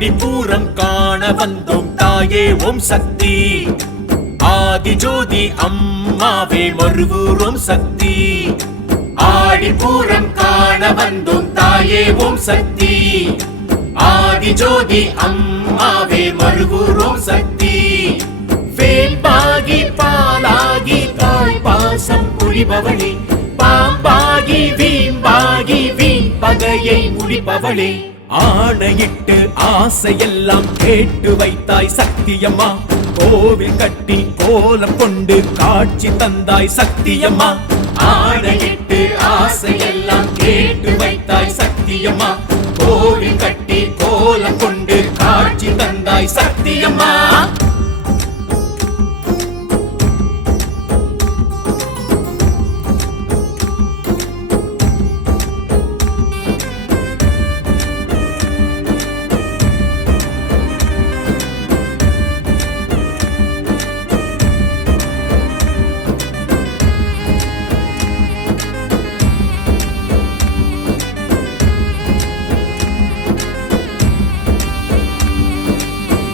ஆடிப்பூரம் காண வந்தோம் தாயே ஓம் சக்தி ஆதிஜோதி அம்மாவே மறுவூர் ஓம் சக்தி ஆடிப்பூரம் காண வந்தோம் தாயே ஓம் சக்தி ஆதிஜோதி அம்மாவே மறுவூர் ஓம் சக்தி வேம்பாகி பாலாகி தாய் பாசம் புரிபவளே பாம்பாகி வீம்பாகி வீண் பகையை முடிப்பவளே ஆணையிட்டு ஆசையெல்லாம் கேட்டு வைத்தாய் சக்தியம்மா கோவில் கட்டி கோலம் கொண்டு காட்சி தந்தாய் சக்தியம்மா ஆணையிட்டு ஆசையெல்லாம் கேட்டு வைத்தாய் சக்தியம்மா கோவில் கட்டி கோலம் கொண்டு காட்சி தந்தாய் சக்தியம்மா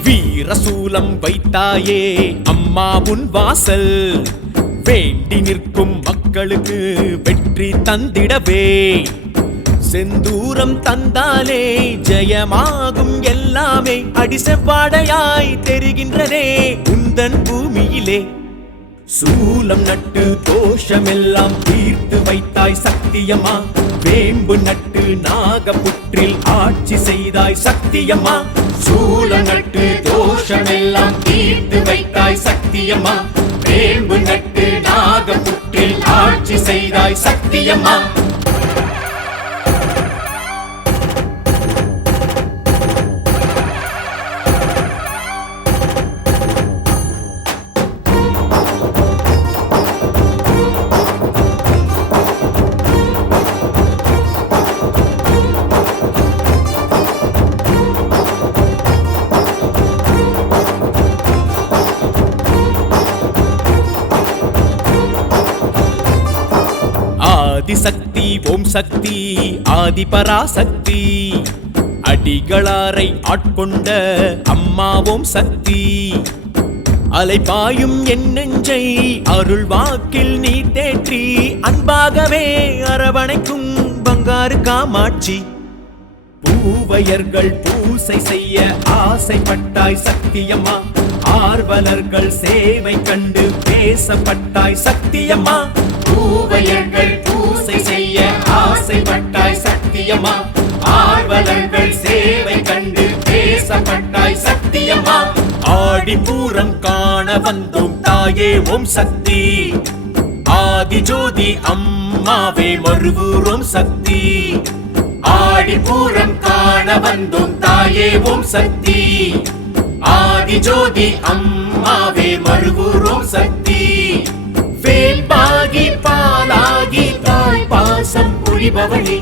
வீரசூலம் வைத்தாயே அம்மா உன் வாசல் வேண்டி நிற்கும் மக்களுக்கு வெற்றி தந்திடவே செந்தூரம் தந்தாலே ஜெயமாகும் எல்லாமே அடிசெவ்வாடையாய் தெரிகின்றதே உந்தன் பூமியிலே சூலம் நட்டு தோஷமெல்லாம் தீர்த்து வைத்தாய் சக்தியம்மா வேம்பு நட்டு நாகப்புற்றில் ஆட்சி செய்தாய் சக்தியம்மா சூலம் நட்டு தோஷமெல்லாம் தீர்த்து வைத்தாய் சக்தியம்மா வேம்பு நட்டு நாகப்புற்றில் ஆட்சி செய்தாய் சக்தியம்மா ஆதிசக்தி ஓம் சக்தி ஆதிபராசக்தி அடிகளாரை ஆட்கொண்ட அம்மா ஓம் சக்தி அலைபாயும் என் நெஞ்சை அருள் வாக்கில் நீ தேற்றி அன்பாகவே அரவணைக்கும் பங்காரு காமாட்சி பூவையர்கள் பூசை செய்ய ஆசைப்பட்டாய் சக்தியம்மா ஆர்வலர்கள் சேவை கண்டு பேசப்பட்டாய் சக்தியம்மா பூவையர்கள் பூசை செய்ய ஆசைப்பட்டாய் சக்தியம்மா ஆர்வலர்கள் சேவை கண்டு பேசப்பட்டாய் சக்தியம்மா ஆடிப்பூரம் காண வந்தோம் தாயே ஓம் சக்தி ஆதிஜோதி அம்மாவே மறுவூர் ஓம் சக்தி ஆடிப்பூரம் காண வந்தோம் தாயே ஓம் சக்தி ஆதிஜோதி அம்மாவே மறுவூர் ஓம் சக்தி வேம்பாகி பாலாகி தாய் பாசம் புரிபவளே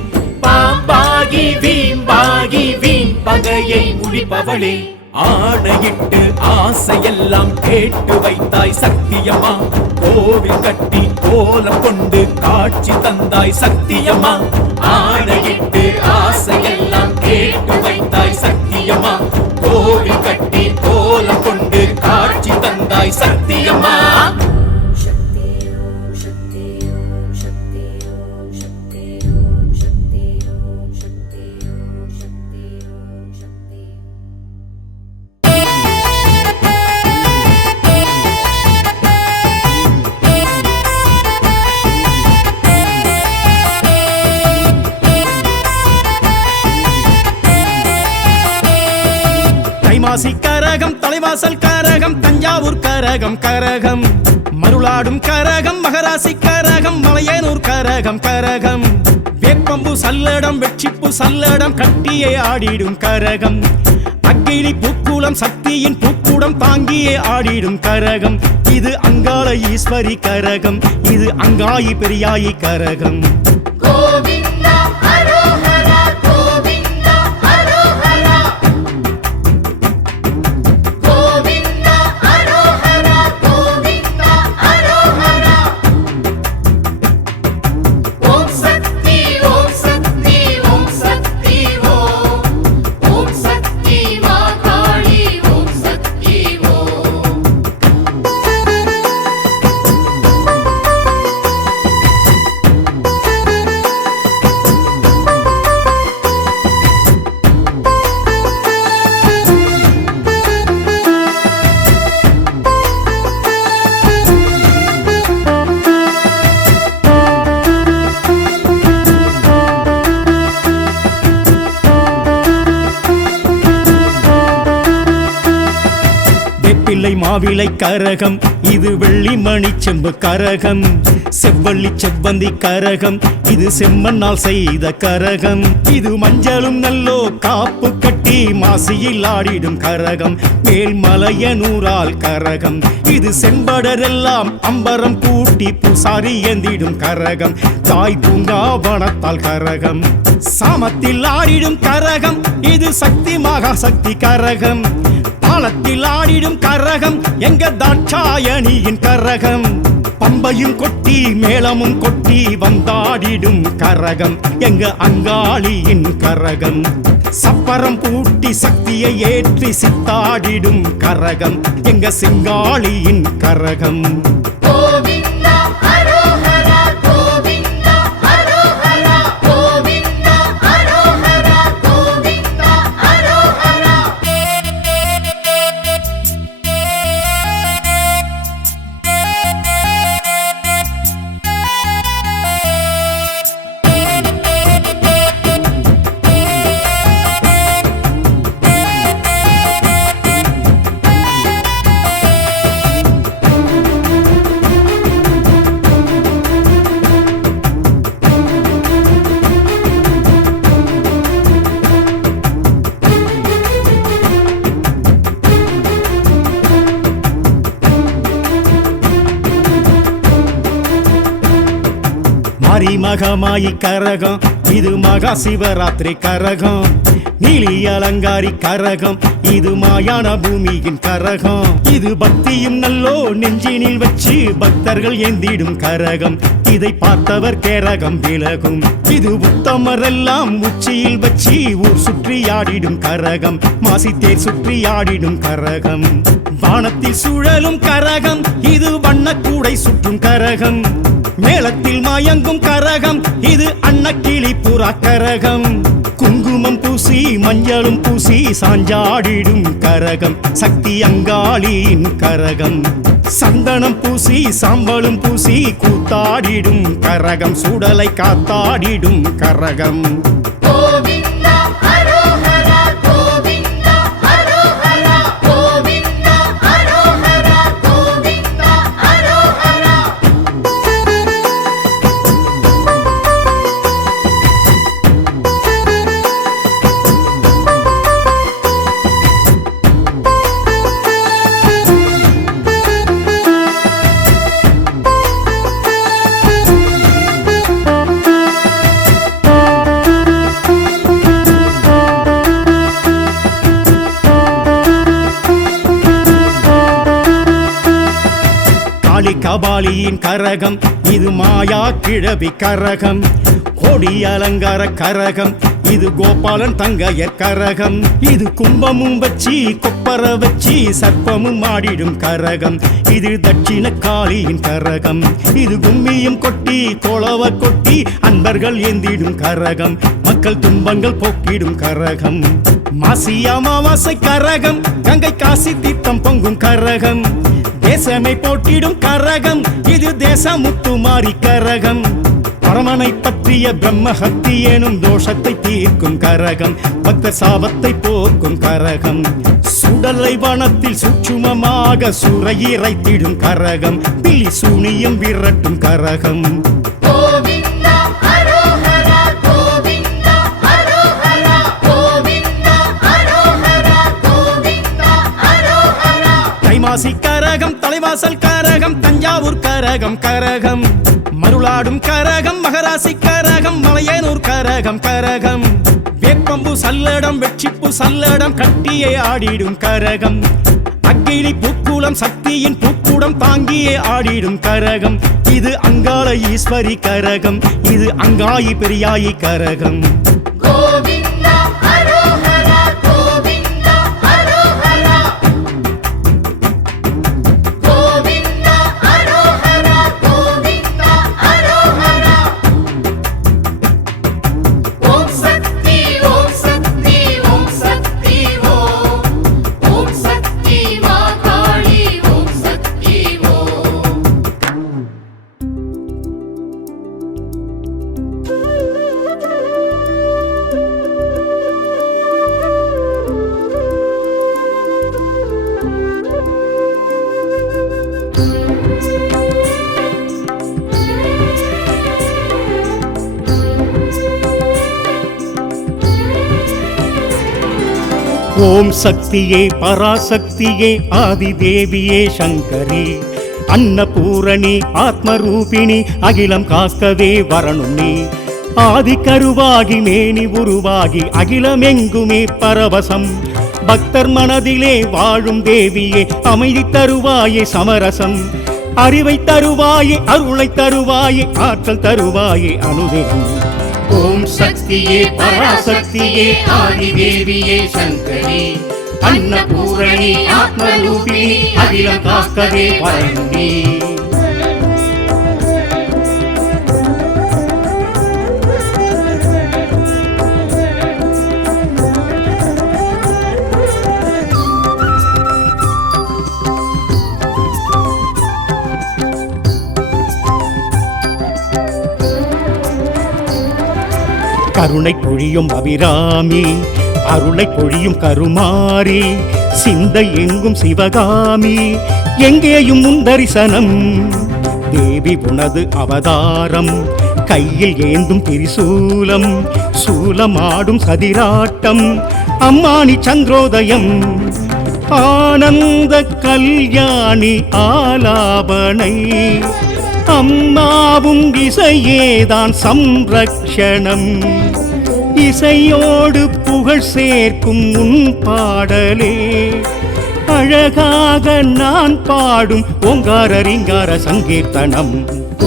பாம்பாகி வீம்பாகி வீண் பகையை முடிப்பவளே ஆணையிட்டு ஆசையெல்லாம் கேட்டு வைத்தாய் சக்தியம்மா கோவில் கட்டி கோலம் கொண்டு காட்சி தந்தாய் சக்தியம்மா ஆணையிட்டு ஆசையெல்லாம் கேட்டு வைத்தாய் சக்தியம்மா கோவில் கட்டி கோலம் கொண்டு காட்சி தந்தாய் சக்தியம்மா தைமாசி கரகம் தலைவாசல் கரகம் தஞ்சாவூர் கரகம் கரகம் மருளாடும் கரகம் மகராசி கரகம் மலையனூர் கரகம் கரகம் வேப்பம்பு சல்லடம் வெற்றிப்பு சல்லடம் கட்டியே ஆடிடும் கரகம் அக்கினி பூக்குளம் சக்தியின் பூக்கூடம் தாங்கியே ஆடிடும் கரகம் இது அங்காள ஈஸ்வரி கரகம் இது அங்காயி பெரியாயி கரகம் ஓம் சக்தி மாவிலை கரகம் இது வெள்ளி மணி செம்பு கரகம் செவ்வள்ளி செவ்வந்தி கரகம் இது செம்மண்ணால் செய்த கரகம் இது மஞ்சளும் நல்லோ காப்பு கட்டி மாசியில் ஆடிடும் கரகம் மேல்மலையனூரால் கரகம் இது செம்படரெல்லாம் அம்பரம் கூட்டி பூசாரி ஏந்திடும் கரகம் தாய் பூங்காவனத்தால் கரகம் சாமத்தில் ஆடிடும் கரகம் இது சக்தி மகாசக்தி கரகம் தாளத்தில் ஆடிடும் கரகம் எங்க தாட்சாயணியின் கரகம் பம்பையும் கொட்டி மேளமும் கொட்டி வந்தாடிடும் கரகம் எங்க அங்காளியின் கரகம் சப்பரம் பூட்டி சக்தியை ஏற்றி சித்தாடிடும் கரகம் எங்க சிங்காளியின் கரகம் மகமாயி கரகம் இது மகா சிவராத்திரி கரகம் நீலி அலங்காரி கரகம் இது மாயான பூமியின் கரகம் இது பக்தியும் நல்லோ நெஞ்சினில் வச்சு பக்தர்கள் ஏந்திடும் கரகம் இதை பார்த்தவர் கேரகம் விலகும் இது உத்தமரெல்லாம் உச்சியில் வச்சு ஊர் சுற்றி ஆடிடும் கரகம் மாசித்தேர் சுற்றி ஆடிடும் கரகம் வானத்தில் சுழலும் கரகம் இது வண்ணக்கூடை சுற்றும் கரகம் மேளத்தில் மயங்கும் கரகம் இது அன்னக்கிளி புறா கரகம் குங்குமம் பூசி மஞ்சளும் பூசி சாஞ்சாடிடும் கரகம் சக்தி அங்காளியின் கரகம் சந்தனம் பூசி சாம்பலும் பூசி கூத்தாடிடும் கரகம் சுடலை காத்தாடிடும் கரகம் கபாலியின் கரகம் இது மாயா கிழவி கரகம் கோடி அலங்கார கரகம் இது கோபாலன் தங்கையர் கரகம் இது கும்பமும் வச்சி கொப்பர வச்சி சர்ப்பமும் ஆடிடும் கரகம் இது தட்சிண காளியின் கரகம் இது கும்மியும் கொட்டி கோளவ கொட்டி அன்பர்கள் ஏந்திடும் கரகம் மக்கள் துன்பங்கள் போக்கிடும் கரகம் மாசி அமாவாசை கரகம் கங்கை காசி தீர்த்தம் பொங்கும் கரகம் தேசமை போட்டிடும் கரகம் இது தேசமுத்து மாறி கரகம் பரமனை பற்றிய பிரம்மஹத்தி எனும் தோஷத்தை தீர்க்கும் கரகம் பக்த சாபத்தை போக்கும் கரகம் சுடலை வனத்தில் சூட்சுமமாக சுரையிறைத்திடும் கரகம் பில்லி சூனியம் விரட்டும் கரகம் தைமாசி கரகம் தலைவாசல் கரகம் தஞ்சாவூர் கரகம் கரகம் மருளாடும் கரகம் மகராசி கரகம் மலையனூர் கரகம் கரகம் வேப்பம்பு சல்லடம் வெட்சிப்பு சல்லடம் கட்டியே ஆடிடும் கரகம் அக்கினி பூக்குளம் சக்தியின் பூக்குடம் தாங்கியே ஆடிடும் கரகம் இது அங்காள ஈஸ்வரி கரகம் இது அங்காயி பெரியாயி கரகம் ஓம் சக்தியே பராசக்தியே ஆதிதேவியே சங்கரி அன்னபூரணி ஆத்மரூபிணி அகிலம் காக்கவே வரணும் நீ ஆதி கருவாகி மேனி உருவாகி அகிலமெங்குமே பரவசம் பக்தர் மனதிலே வாழும் தேவியே அமைதி தருவாயே சமரசம் அறிவை தருவாயே அருளை தருவாயே ஆற்றல் தருவாயே அனுதினம் ஓம் சக்தியே பராசக்தியே ஆதிதேவியே சங்கரி அன்னபூரணி ஆத்மரூபிணி அகிலம் காக்கவே வரணும் நீ கருணை பொழியும் அபிராமி அருளை பொழியும் கருமாரி சிந்தை எங்கும் சிவகாமி எங்கேயும் முந்தரிசனம் தேவி உனது அவதாரம் கையில் ஏந்தும் திரிசூலம் சூலமாடும் சதிராட்டம் அம்மானி சந்திரோதயம் ஆனந்த கல்யாணி ஆலாபனை அம்மாவும் இசையேதான் சம்ரக்ஷணம் இசையோடு புகழ் சேர்க்கும் உன் பாடலே அழகாக நான் பாடும் ஓங்கார ரீங்கார சங்கீர்த்தனம்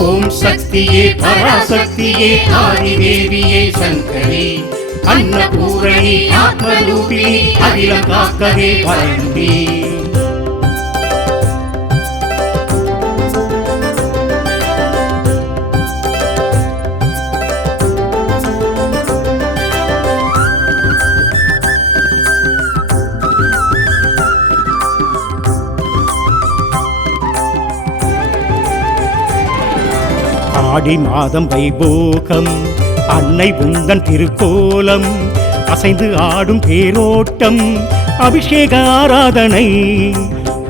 ஓம் சக்தியே பராசக்தியே ஆதிதேவியே சங்கரி அன்னபூரணி ஆத்மரூபிணி அகிலம் காக்கவே வரணும் நீ ஆடி மாதம் வைபோகம் அன்னை உந்தன் திருக்கோலம் அசைந்து ஆடும் தேரோட்டம் அபிஷேக ஆராதனை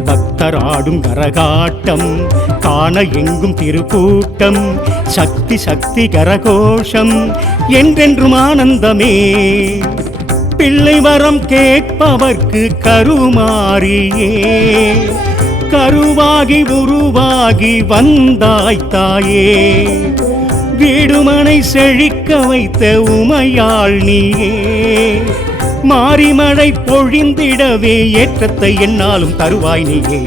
பக்தர் ஆடும் கரகாட்டம் காண எங்கும் திருக்கூட்டம் சக்தி சக்தி கரகோஷம் என்றென்றும் ஆனந்தமே பிள்ளை வரம் கேட்பவர்க்கு கருமாரியே கருவாகி உருவாகி வந்தாய் தாயே வீடுமனை செழிக்க வைத்த உமையாள் நீயே மாரிமழை பொழிந்திடவே ஏற்றத்தை என்னாலும் தருவாய் நீயே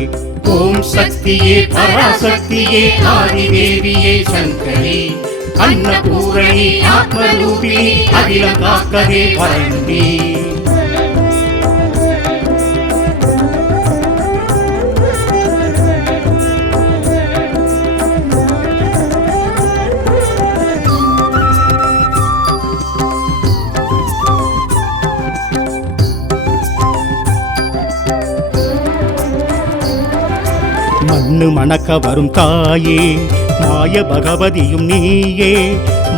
ஓம் சக்தியே பராசக்தியே ஆதிதேவியே சங்கரி அன்னபூரணி ஆத்மரூபிணி அகிலம் காக்கவே வரணும் நீ மண்ணு மணக்க வரும் தாயே மாய பகவதியும் நீயே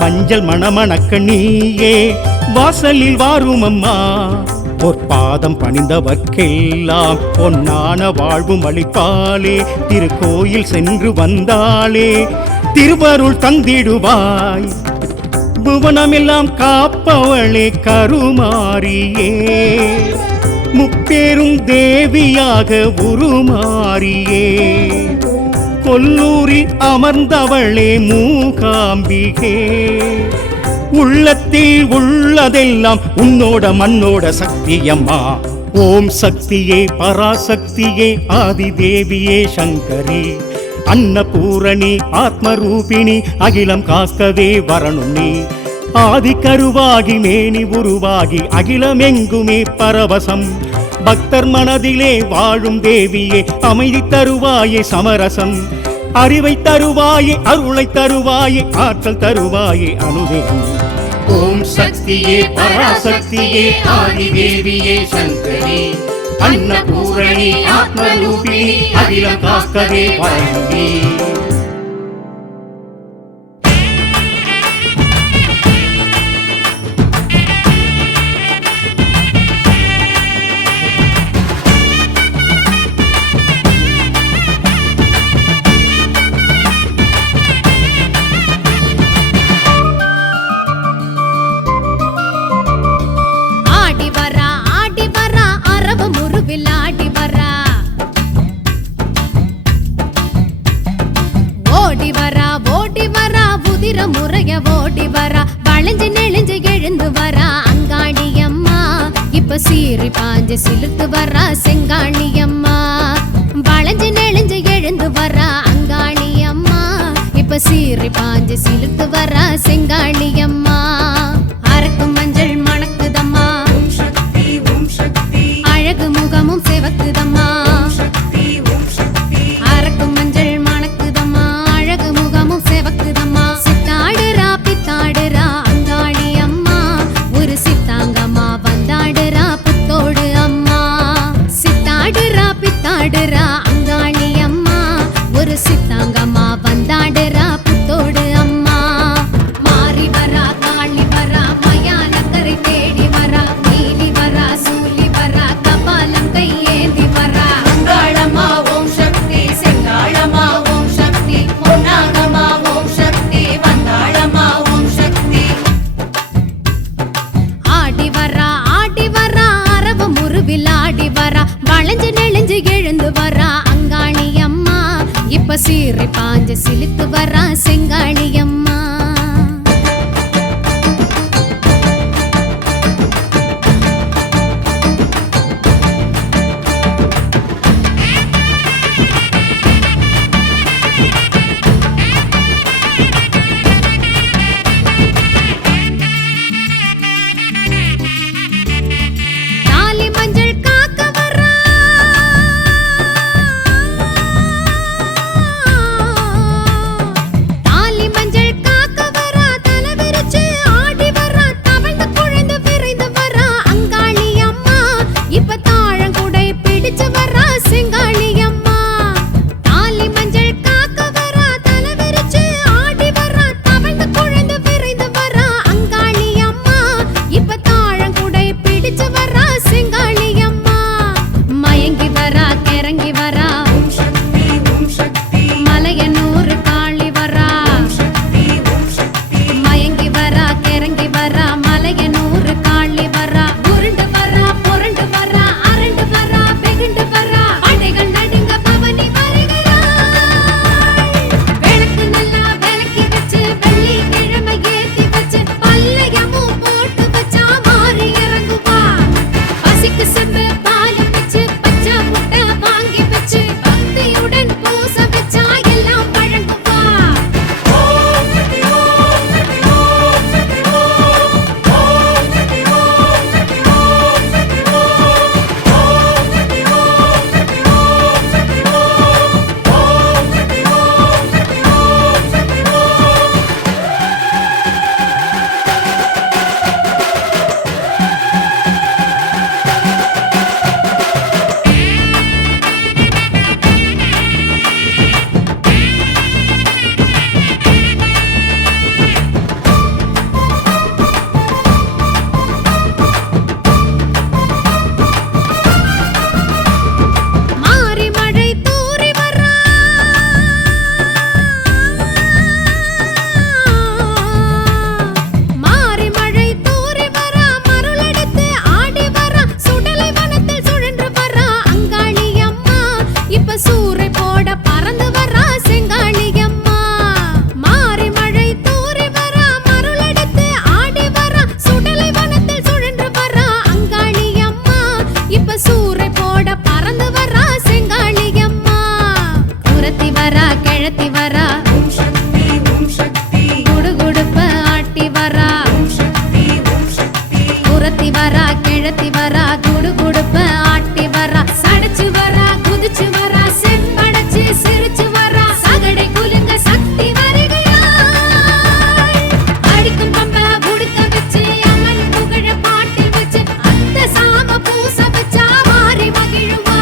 மஞ்சள் மணமணக்க நீயே வாசலில் வாரும் அம்மா பொற்பாதம் பணிந்தவர்க்கெல்லாம் பொன்னான வாழ்வும் அளிப்பாளே திருக்கோயில் சென்று வந்தாளே திருவருள் தந்திடுவாய் புவனமெல்லாம் காப்பவளே கருமாரியே முப்பேரும் தேவியாக உருமாறியே கொல்லூரில் அமர்ந்தவளே மூகாம்பிகே உள்ளத்தில் உள்ளதெல்லாம் உன்னோட மண்ணோட சக்தியம்மா ஓம் சக்தியே பராசக்தியே ஆதிதேவியே சங்கரி அன்னபூரணி ஆத்மரூபிணி அகிலம் காக்கவே வரணும் நீ ஆதி கருவாகி மேனி உருவாகி அகிலமெங்குமே பரவசம் பக்தர் மனதிலே வாழும் தேவியே அமைதி தருவாயே சமரசம் அறிவை தருவாயே அருளை தருவாயே ஆற்றல் தருவாயே அனுதினம் ஓம் சக்தியே பராசக்தியே ஆதிதேவியே சங்கரி அன்னபூரணி ஆத்மரூபிணி அகிலம் காக்கவே வரணும் நீ குதிரை முறைய ஓடி வரா வளைஞ்சு நெளிஞ்சு எழுந்து வரா அங்காளி அம்மா இப்ப சீறி பாஞ்சு சிலுத்து வரா செங்காளி அம்மா வளைஞ்சு நெளிஞ்சு எழுந்து வரா அங்காளி அம்மா இப்ப சீறி பாஞ்சு சிலுத்து வரா செங்காளி அம்மா அரக்கு மஞ்சள் மணக்குதம்மா அழகு முகமும் செவக்குதம்மா அரக்கு மஞ்சள் மணக்குதம்மா அழகு முகமும் செவக்குதம்மா சித்தாடுறா பித்தாடுறா அங்காளி அம்மா ஒரு சித்தாங்கம்மா வந்தாடுறா புத்தோடு அம்மா சித்தாடுறா பித்தாடுறா அங்காளி அம்மா ஒரு சித்தாங்கம்மா வந்தாடுறா புத்தோடு அம்மா மாறி வரா காளி வரா மயானக்கரை தேடி வரா நீலி வரா சூலி வரா கபாலம் கையேந்தி வரா அங்காளம்மா ஓம் சக்தி செங்காளம்மா ஓம் சக்தி பொன்னாகம்மா ஓம் சக்தி வந்தாளம்மா ஓம் சக்தி ஆடி வரா அரவ முருவில் ஆடி வரா வளைஞ்சு நெளிஞ்சு எழுந்து வரா அங்காளி அம்மா இப்ப சீறி பாஞ்சு சிலித்து வரா செங்காளி அம்மா தாலி மஞ்சள் காக்க வரா தாலி மஞ்சள் காக்க வரா தலை விரிச்சு ஆடி வரா தவழ்ந்து குழைந்து விரைந்து வரா அங்காளி அம்மா இப்ப தாழங்குடை பிடிச்சு வரா செங்காளி அம்மா தாலி மஞ்சள் காக்க வரா தலை விரிச்சு ஆடி வரா தவழ்ந்து குழைந்து விரைந்து வரா அங்காளி அம்மா இப்ப தாழங்குடை பிடிச்சு வரா செங்காளி அம்மா மயங்கி வரா கிறங்கி வரா மலையனூர் காளி வரா மயங்கி வரா கிறங்கி வரா மலையனூர் காளி வரா உருண்டு வரா புரண்டு வரா அரண்டு வரா வெகுண்டு வரா அடைகள் நடுங்க பவனி வருகிறாள் விளக்கு நல்லா விளக்கி வச்சு வெள்ளிக்கிழமை ஏத்தி வச்சு பல்லையமும் போட்டு வச்சா மாறி இறங்குவா பசிக்கு செம்பு பால் வச்சு பச்சை முட்டை வாங்கி வச்சு பக்தியுடன் பூச வச்சா எல்லாம் வழங்குவா மாறி மழை தூறி வரா மாறி மழை தூறி வரா மருளெடுத்து ஆடி வரா சுடலை வனத்தில் சுழன்று வரா அங்காளி அம்மா இப்ப சூறை போட பறந்து வரா செங்காளி அம்மா மாறி மழை தூறி வரா மருளெடுத்து ஆடி வரா சுடலை வனத்தில் சுழன்று வரா அங்காளி அம்மா இப்ப சூறை போட பறந்து வரா செங்காளி அம்மா குரத்தி வரா கிழத்தி வரா குடுகுடுப்ப ஆட்டி வரா குரத்தி வரா கிழத்தி வரா குடுகுடுப்ப ஆட்டி வரா சடைச்சு வரா குதிச்சு வரா செம்படைச்சு சிரிச்சு வரா சகடை குலுங்க சக்தி வருகிறாள் அடிக்கும் பம்ப புடுக்க வச்சு அம்மன் புகழ பாட்டில் வச்சு அந்த சாம பூச வச்சா மாறி மகிழுவா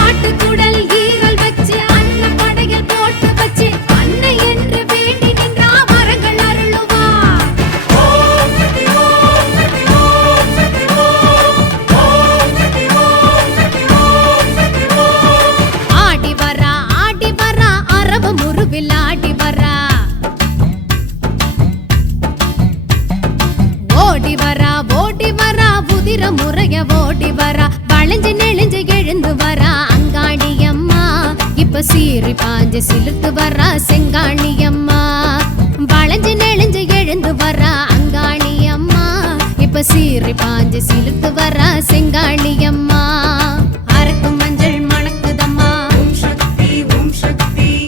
ஆட்டுக்குடல் ஈரல் வச்சு அன்ன படையல் போட்டு வச்சு அன்னை என்று வேண்டி நின்றா மரங்கள் அருளுவா ஆடி வரா அரவ முருவில் ஆடி வரா ஓடி வரா உதிர முறைய ஓடி வரா வளைஞ்சு நெளிஞ்சு எழுந்து வரா அங்காளி அம்மா இப்ப சீறி பாஞ்சு சிலுத்து வரா செங்காளி அம்மா வளைஞ்சு நெளிஞ்சு எழுந்து வர்றா அங்காளி அம்மா இப்ப சீறி பாஞ்சு சிலுத்து வர்றா செங்காளி அம்மா அரக்கு மஞ்சள் மணக்குதம்மா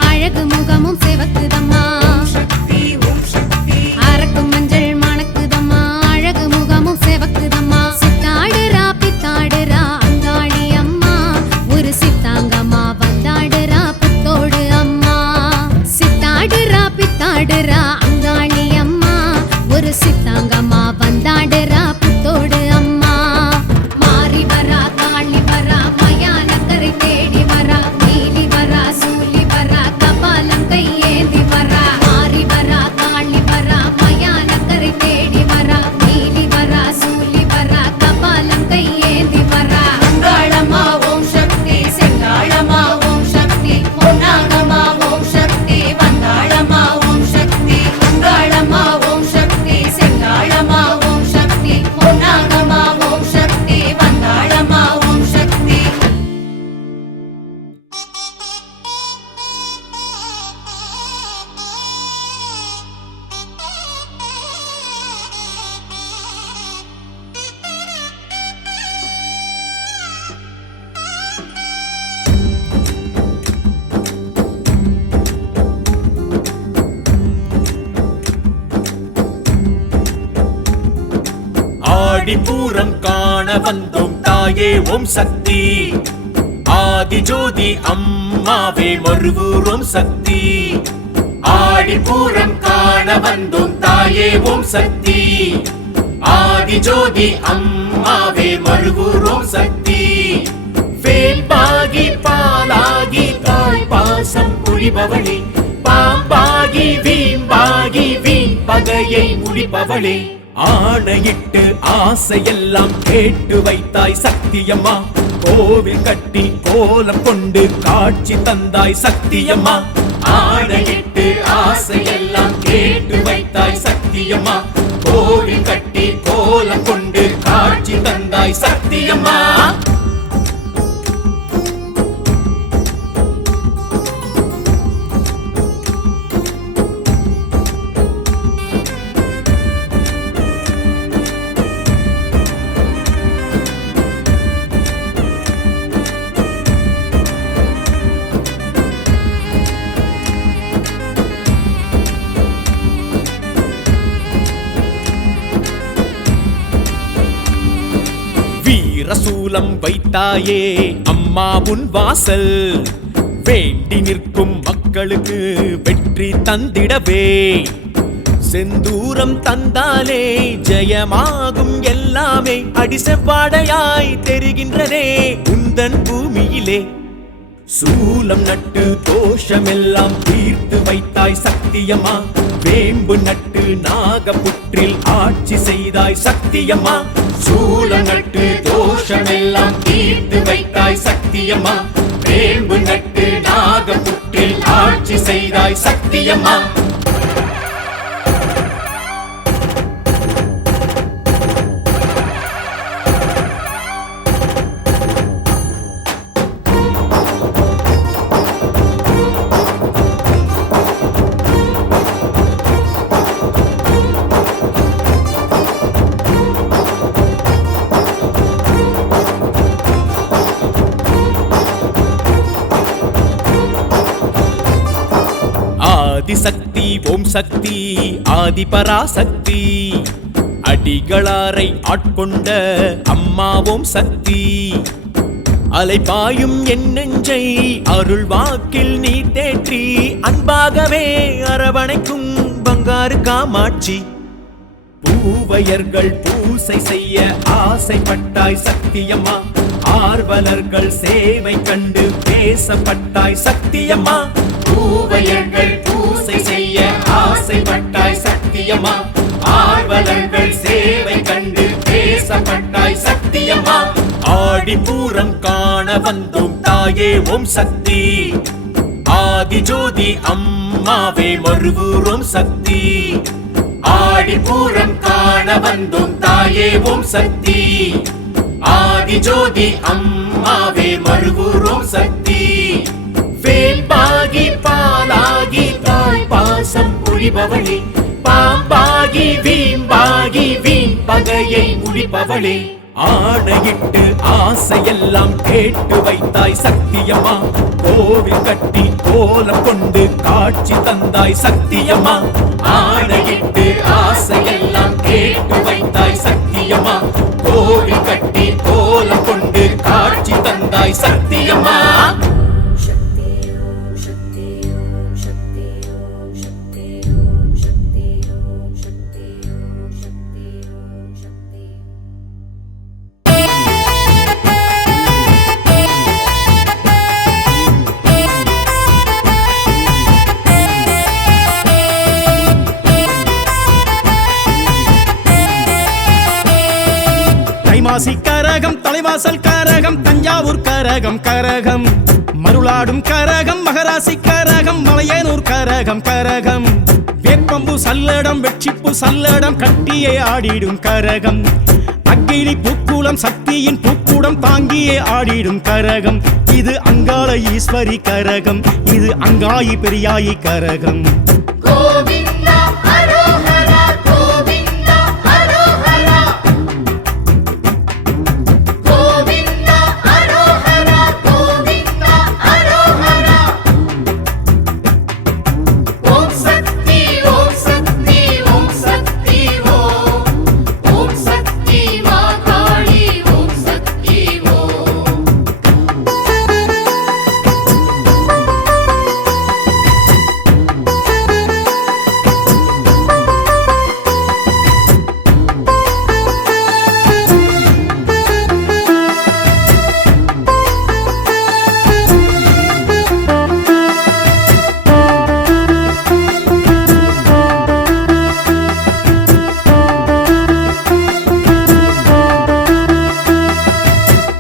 அழகு முகமும் சிவக்குதம்மா அரக்கு மஞ்சள் மணக்குதம்மா அழகு முகமும் சிவக்குதம்மா சித்தாடுறா பித்தாடுறா அங்காளி அம்மா ஒரு சித்தாங்கம்மா வந்தாடுறா புத்தோடு அம்மா சித்தாடுறா பித்தாடுறா அங்காளி அம்மா ஒரு சித்தாங்கம்மா வந்தாடுறா புத்தோடு அம்மா மாறி வரா காளி வரா மயானக்கரை தேடி வரா நீலி வரா சூலி வரா கபாலம் கையேந்தி வரா மாறி வரா காளி வரா மயானக்கரை தேடி வரா நீலி வரா சூலி வரா கபாலம் கையேந்தி வரா அங்காளம்மா ஓம் சக்தி செங்காளம்மா ஓம் சக்தி பொன்னாகம்மா ஓம் சக்தி வந்தாளம்மா ஓம் சக்தி அங்காளம்மா ஓம் சக்தி செங்காளம்மா ஓம் சக்தி பொன்னாகம்மா ஓம் சக்தி வந்தாளம்மா ஓம் சக்தி ஆடிப்பூரம் காண வந்தோம் தாயே ஓம் சக்தி ஆதிஜோதி அம்மாவே மருவூர் ஓம் சக்தி ஆடிப்பூரம் காண வந்தோம் தாயே ஓம் சக்தி ஆதிஜோதி அம்மாவே மருவூர் ஓம் சக்தி வேம்பாகி பாலாகி தாய் பாசம் புரிபவளே பாம்பாகி வீம்பாகி வீண் பகையை முடிப்பவளே ஆணையிட்டு ஆசையெல்லாம் கேட்டு வைத்தாய் சக்தியம்மா கோவில் கட்டி கோலம் கொண்டு காட்சி தந்தாய் சக்தியம்மா ஆணையிட்டு ஆசையெல்லாம் கேட்டு வைத்தாய் சக்தியம்மா கோவில் கட்டி கோலம் கொண்டு காட்சி தந்தாய் சக்தியம்மா வீரசூலம் வைத்தாயே அம்மா உன் வாசல் வேண்டி நிற்கும் மக்களுக்கு வெற்றி தந்திடவே செந்தூரம் தந்தாலே ஜெயமாகும் எல்லாமே அடி செவ்வாடையாய் தெரிகின்றதே உந்தன் பூமியிலே சூலம் நட்டு தோஷமெல்லாம் தீர்த்து வைத்தாய் சக்தியம்மா வேம்பு நட்டு நாகப்புற்றில் ஆட்சி செய்தாய் சக்தியம்மா சூலம் நட்டு தோஷமெல்லாம் தீர்த்து வைத்தாய் சக்தியம்மா வேம்பு நட்டு நாகப்புற்றில் ஆட்சி செய்தாய் சக்தியம்மா ஆதிசக்தி ஓம் சக்தி ஆதிபராசக்தி அடிகளாரை ஆட்கொண்ட அம்மா ஓம் சக்தி அலைபாயும் என் நெஞ்சை அருள் வாக்கில் நீ தேற்றி அன்பாகவே அரவணைக்கும் பங்காரு காமாட்சி பூவையர்கள் பூசை செய்ய ஆசைப்பட்டாய் சக்தியம்மா ஆர்வலர்கள் சேவை கண்டு பேசப்பட்டாய் சக்தியம்மா பூவையர்கள் பூசை செய்ய ஆசைப்பட்டாய் சக்தியம்மா ஆர்வலர்கள் சேவை கண்டு பேசப்பட்டாய் சக்தியம்மா ஆடிப்பூரம் காண வந்தோம் தாயே ஓம் சக்தி ஆதிஜோதி அம்மாவே மருவூர் ஓம் சக்தி ஆடிப்பூரம் காண வந்தோம் தாயே ஓம் சக்தி ஆதிஜோதி அம்மாவே மருவூர் ஓம் சக்தி வேம்பாகி பாலாகி தாய் பாசம் திரிபவளே பாம்பாகி வீம்பாகி வீண் பகையை முடிப்பவளே ஆணையிட்டு ஆசையெல்லாம் கேட்டு வைத்தாய் சக்தியம்மா கோவில் கட்டி கோலம் கொண்டு காட்சி தந்தாய் சக்தியம்மா ஆணையிட்டு ஆசையெல்லாம் கேட்டு வைத்தாய் சக்தியம்மா கோவில் கட்டி கோலம் கொண்டு காட்சி தந்தாய் சக்தியம்மா தைமாசி கரகம் தலைவாசல் கரகம் தஞ்சாவூர் கரகம் கரகம் மருளாடும் கரகம் மகராசி கரகம் மலையனூர் கரகம் கரகம் வேப்பம்பு சல்லடம் வெட்சிப்பு சல்லடம் கட்டியே ஆடிடும் கரகம் அக்கினி பூக்கூலம் சக்தியின் பூக்கூடம் தாங்கியே ஆடிடும் கரகம் இது அங்காள ஈஸ்வரி கரகம் இது அங்காயி பெரியாயி கரகம் கோவிந்தா அரோஹரா கோவிந்தா அரோஹரா கோவிந்தா அரோஹரா கோவிந்தா அரோஹரா ஓம் சக்தி ஓம் சக்தி ஓம் சக்தி ஓம் சக்தி மாகாளி ஓம் சக்தி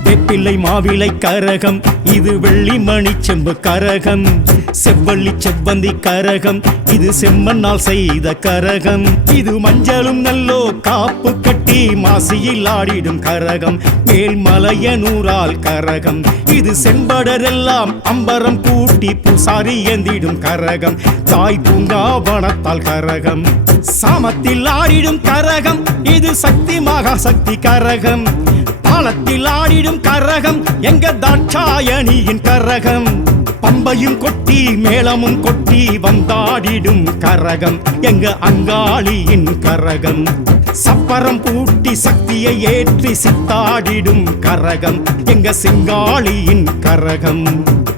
வேப்பிள்ளை மாவிளை கரகம் இது வெள்ளி மணி செம்பு கரகம் செவ்வள்ளி செவ்வந்தி கரகம் இது செம்மண்ணால் செய்த கரகம் இது மஞ்சளும் நல்லோ காப்பு கட்டி மாசியில் ஆடிடும் கரகம் மேல்மலையனூரால் கரகம் இது செம்படரெல்லாம் அம்பரம் கூட்டி பூசாரி ஏந்திடும் கரகம் தாய் பூங்காவனத்தால் கரகம் சாமத்தில் ஆடிடும் கரகம் இது சக்தி மகா சக்தி கரகம் தாளத்தில் ஆடிடும் கரகம் எங்க தாட்சாயணியின் கரகம் பம்பையும் கொட்டி மேளமும் கொட்டி வந்தாடிடும் கரகம் எங்க அங்காளியின் கரகம் சப்பரம் பூட்டி சக்தியை ஏற்றி சித்தாடிடும் கரகம் எங்க சிங்காளியின் கரகம்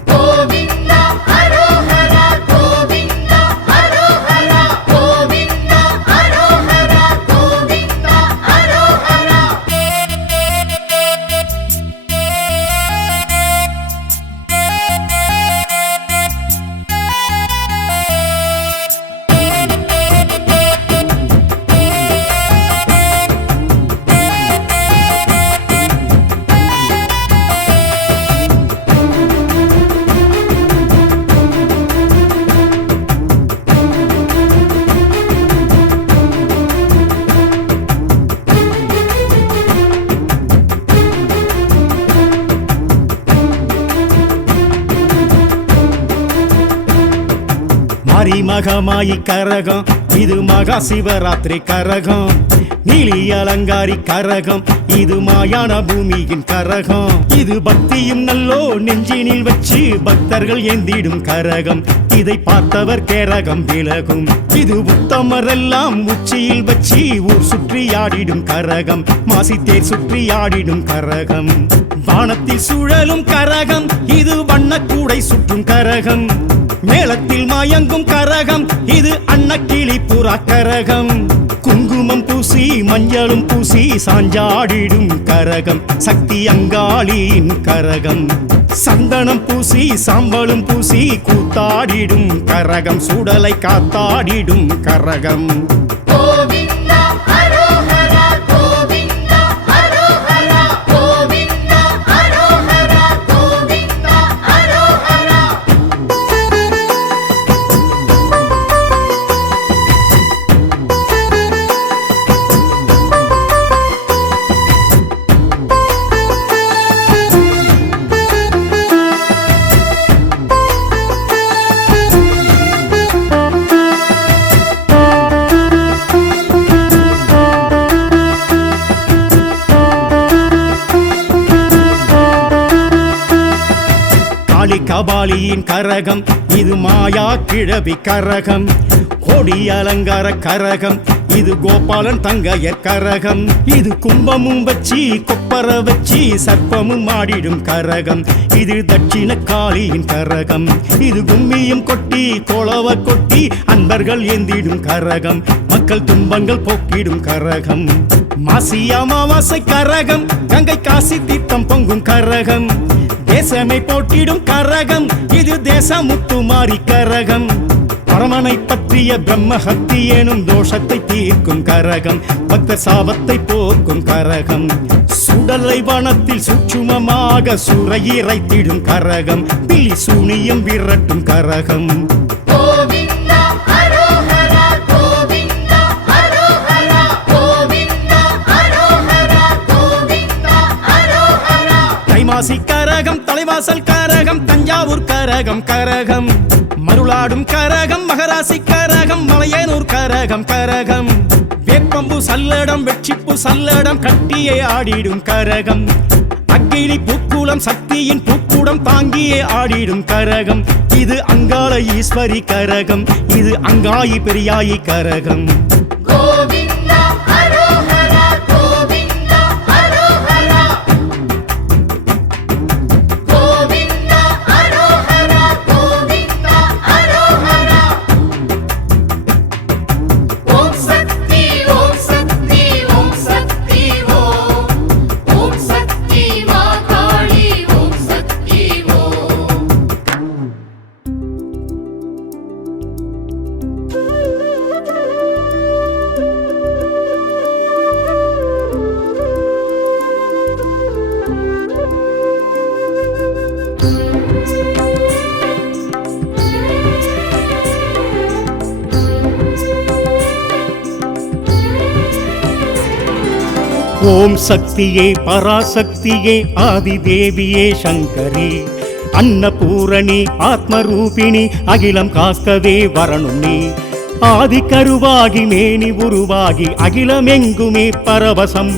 கோவிந்தா அரோஹரா கோவிந்தா அரோஹரா கோவிந்தா அரோஹரா கோவிந்தா அரோஹரா மகமாயி கரகம் இது மகா சிவராத்திரி கரகம் நீலி அலங்காரி கரகம் இது மாயான பூமியின் கரகம் இது பக்தியும் நல்லோ நெஞ்சினில் வச்சு பக்தர்கள் ஏந்திடும் கரகம் இதை பார்த்தவர் கேரகம் விலகும் இது உத்தமரெல்லாம் உச்சியில் வச்சு ஊர் சுற்றி ஆடிடும் கரகம் மாசித்தேர் சுற்றி ஆடிடும் கரகம் வானத்தில் சுழலும் கரகம் இது வண்ணக்கூடை சுற்றும் கரகம் மேளத்தில் மயங்கும் கரகம் இது அன்னக்கிளி புறா கரகம் குங்குமம் பூசி மஞ்சளும் பூசி சாஞ்சாடிடும் கரகம் சக்தி அங்காளியின் கரகம் சந்தனம் பூசி சாம்பலும் பூசி கூத்தாடிடும் கரகம் சுடலை காத்தாடிடும் கரகம் கோவிந்தா அரோஹரா கோவிந்தா அரோஹரா கோவிந்தா அரோஹரா கோவிந்தா அரோஹரா கபாலியின் கரகம் இது மாயா கிழவி கரகம் கோடி அலங்கார கரகம் இது கோபாலன் தங்கையர் கரகம் இது கும்பமும் வச்சி கொப்பர வச்சி சர்ப்பமும் ஆடிடும் கரகம் இது தட்சிண காளியின் கரகம் இது கும்மியும் கொட்டி கோளவ கொட்டி அன்பர்கள் ஏந்திடும் கரகம் மக்கள் துன்பங்கள் போக்கிடும் கரகம் மாசி அமாவாசை கரகம் கங்கை காசி தீர்த்தம் பொங்கும் கரகம் தேசமை போட்டிடும் கரகம் இது தேசமுத்துமாரி கரகம் பரமனை பற்றிய பிரம்மஹத்தி எனும் தோஷத்தை தீர்க்கும் கரகம் பக்த சாபத்தை போக்கும் கரகம் சுடலை வனத்தில் சூட்சுமமாக சுரையிறைத்திடும் கரகம் பில்லி சூனியம் விரட்டும் கரகம் தைமாசி கரகம் தலைவாசல் கரகம் தஞ்சாவூர் கரகம் கரகம் மருளாடும் கரகம் மகராசி கரகம் மலையனூர் கரகம் கரகம் வேப்பம்பு சல்லடம் வெட்சிப்பு சல்லடம் கட்டியே ஆடிடும் கரகம் அக்கினி பூக்கூலம் சக்தியின் பூக்கூடம் தாங்கியே ஆடிடும் கரகம் இது அங்காள ஈஸ்வரி கரகம் இது அங்காயி பெரியாயி கரகம் ஓம் சக்தியே பராசக்தியே ஆதிதேவியே சங்கரி அன்னபூரணி ஆத்மரூபிணி அகிலம் காக்கவே வரணும் நீ ஆதி கருவாகி மேனி உருவாகி அகிலமெங்குமே பரவசம்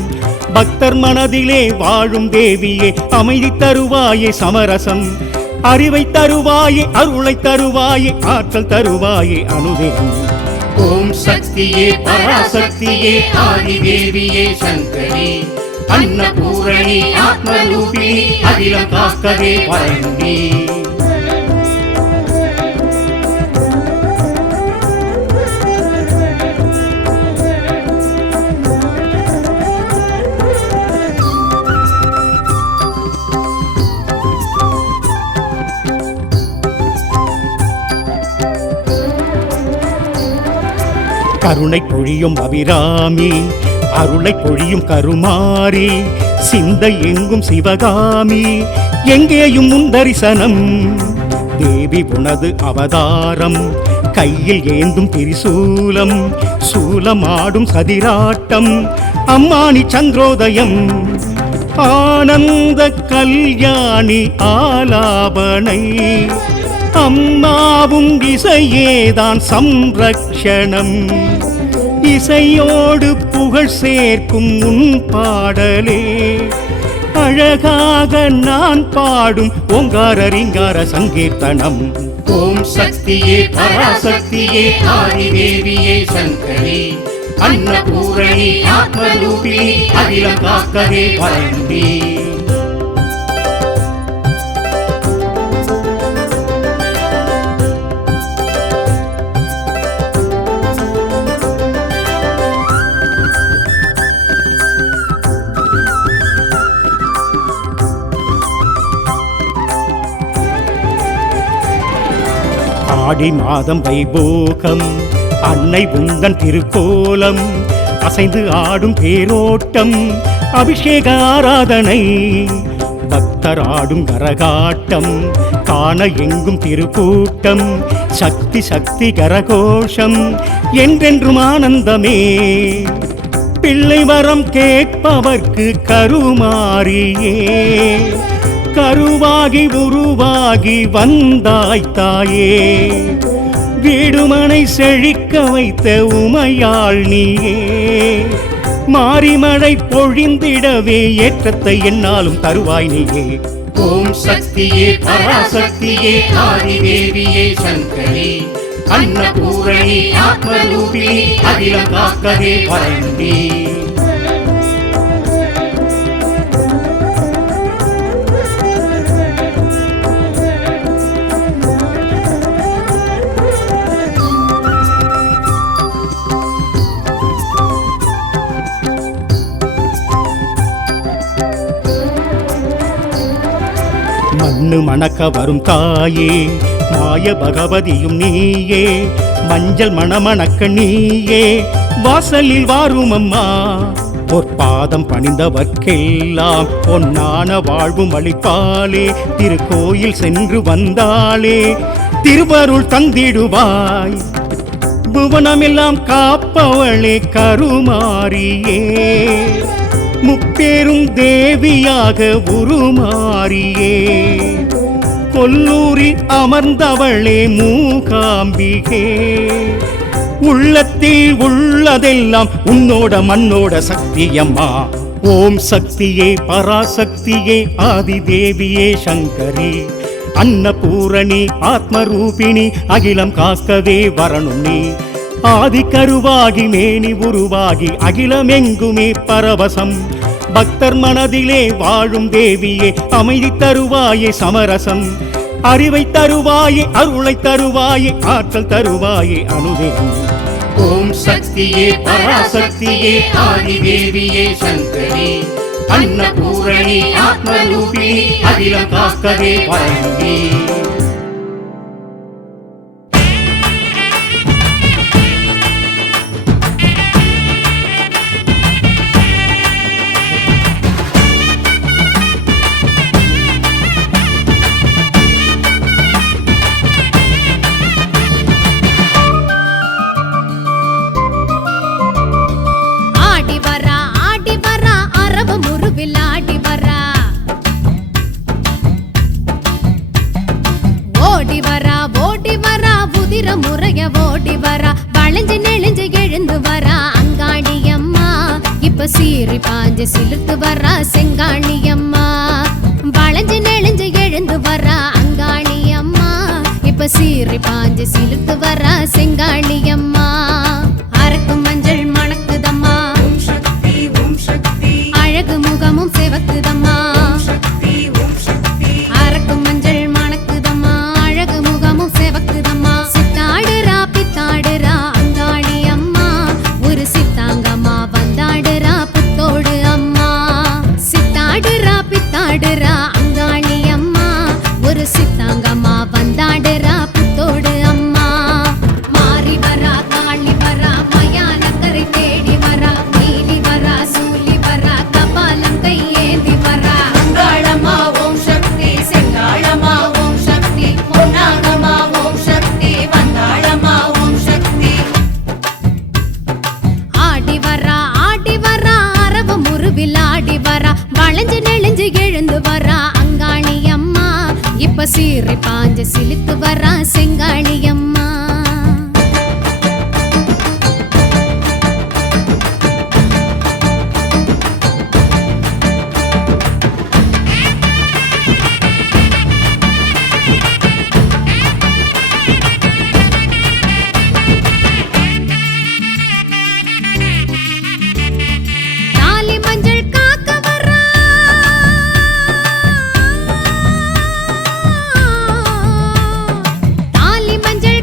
பக்தர் மனதிலே வாழும் தேவியே அமைதி தருவாயே சமரசம் அறிவை தருவாயே அருளை தருவாயே ஆற்றல் தருவாயே அனுதினம் ஓம் சக்தியே பராசக்தியே ஆதிதேவியே சங்கரி அன்னபூரணி ஆத்மரூபிணி அகிலம் காக்கவே வரணும் நீ கருணை பொழியும் அபிராமி அருளை பொழியும் கருமாரி சிந்தை எங்கும் சிவகாமி எங்கேயும் முந்தரிசனம் தேவி உனது அவதாரம் கையில் ஏந்தும் திரிசூலம் சூலமாடும் சதிராட்டம் அம்மானி சந்திரோதயம் ஆனந்த கல்யாணி ஆலாபனை அம்மாவும் இசையேதான் சம்ரக்ஷணம் இசையோடு புகழ் சேர்க்கும் உன் பாடலே அழகாக நான் பாடும் ஓங்கார ரீங்கார சங்கீர்த்தனம் ஓம் சக்தியே பராசக்தியே ஆதிதேவியே சங்கரி அன்னபூரணி ஆத்மரூபிணி அகிலம் காக்கவே வரணும் நீ ஆடி மாதம் வைபோகம் அன்னை உந்தன் திருக்கோலம் அசைந்து ஆடும் தேரோட்டம் அபிஷேக ஆராதனை பக்தர் ஆடும் கரகாட்டம் காண எங்கும் திருக்கூட்டம் சக்தி சக்தி கரகோஷம் என்றென்றும் ஆனந்தமே பிள்ளை வரம் கேட்பவர்க்கு கருமாரியே கருவாகி உருவாகி வந்தாய் தாயே வீடுமனை செழிக்க வைத்த உமையாள் நீயே மாரிமழை பொழிந்திடவே ஏற்றத்தை என்னாலும் தருவாய் நீயே ஓம் சக்தியே பராசக்தியே ஆதிதேவியே சங்கரி அன்னபூரணி ஆத்மரூபிணி அகிலம் காக்கவே வரண்டி மண்ணு மணக்க வரும் தாயே மாய பகவதியும் நீயே மஞ்சள் மணமணக்க நீயே வாசலில் வாரும் அம்மா பொற்பாதம் பணிந்தவர்க்கெல்லாம் பொன்னான வாழ்வும் அளிப்பாளே திருக்கோயில் சென்று வந்தாளே திருவருள் தந்திடுவாய் புவனமெல்லாம் காப்பவளே கருமாரியே முப்பேரும் தேவியாக உருமாறியே கொல்லூரில் அமர்ந்தவளே மூகாம்பிகே உள்ளத்தில் உள்ளதெல்லாம் உன்னோட மண்ணோட சக்தியம்மா ஓம் சக்தியே பராசக்தியே ஆதிதேவியே சங்கரி அன்னபூரணி ஆத்மரூபிணி அகிலம் காக்கவே வரணும் நீ ஆதி கருவாகி மேனி உருவாகி அகிலமெங்குமே பரவசம் பக்தர் மனதிலே வாழும் தேவியே அமைதி தருவாயே சமரசம் அறிவை தருவாயே அருளை தருவாயே ஆற்றல் தருவாயே அனுதினம் ஓம் சக்தியே பராசக்தியே ஆதிதேவியே சங்கரி அன்னபூரணி ஆத்மரூபிணி அகிலம் காக்கவே வரண்டி சீறி பாஞ்சு சிலுத்து வரா செங்காளி அம்மா வளைஞ்சு நெளிஞ்சு எழுந்து வரா அங்காளி அம்மா இப்ப சீறி பாஞ்சு சிலுத்து வரா செங்காளி அம்மா அரக்கு மஞ்சள் மணக்குதம்மா அழகு முகமும் செவக்குதம்மா அரக்கு மஞ்சள் மணக்குதம்மா அழகு முகமும் செவக்குதம்மா சித்தாடுறா பித்தாடுறா அங்காளி அம்மா ஒரு சித்தாங்கம்மா வந்தாடுறா புத்தோடு அம்மா சித்தாடுறா பித்தாடுறா அங்காளி அம்மா ஒரு சித்தாங்கம்மா வந்தாடுறா புத்தோடு அம்மா மாறி வரா காளி வரா மயானக்கரை தேடி வரா நீலி வரா சூலி வரா கபாலம் கை ஏந்தி வரா அங்காளம்மா ஓம் சக்தி செங்காளம்மா ஓம் சக்தி பொன்னாகம்மா ஓம் சக்தி வந்தாளம்மா ஓம் சக்தி ஆடி வரா அரவ முருவில் ஆடி வரா வளைஞ்சு நெளிஞ்சு எழுந்து வரா அங்காளி அம்மா இப்ப சீறி பாஞ்சு சிலித்து வரா செங்காளி அம்மா தாலி மஞ்சள் காக்க வரா தாலி மஞ்சள்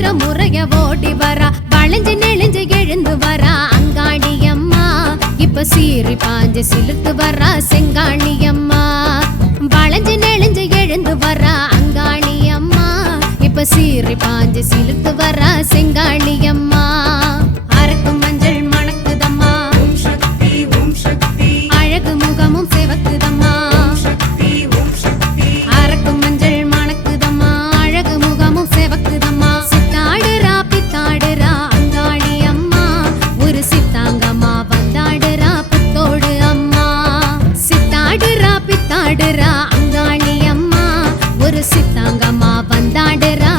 வீர முறைய ஓடி வரா வளைஞ்சு நெளிஞ்சு எழுந்து வரா அங்காளி அம்மா இப்ப சீறி பாஞ்சு சிலுத்து வரா செங்காளி அம்மா வளைஞ்சு நெளிஞ்சு எழுந்து வரா அங்காளி அம்மா இப்ப சீறி பாஞ்சு சிலுத்து வரா செங்காளி அம்மா அரக்கும் மஞ்சள் மணக்குதம்மா அழகு முகமும் சிவக்குதம்மா அரக்கும் மஞ்சள் மணக்குதம்மா அழகு முகமும் சிவக்குதம்மா சித்தாடுறா பித்தாடுறா அங்காளி அம்மா ஒரு சித்தாங்கம்மா வந்தாடுறா புத்தோடு அம்மா சித்தாடுறா பித்தாடுறா அங்காளி அம்மா ஒரு சித்தாங்கம்மா வந்தாடுறா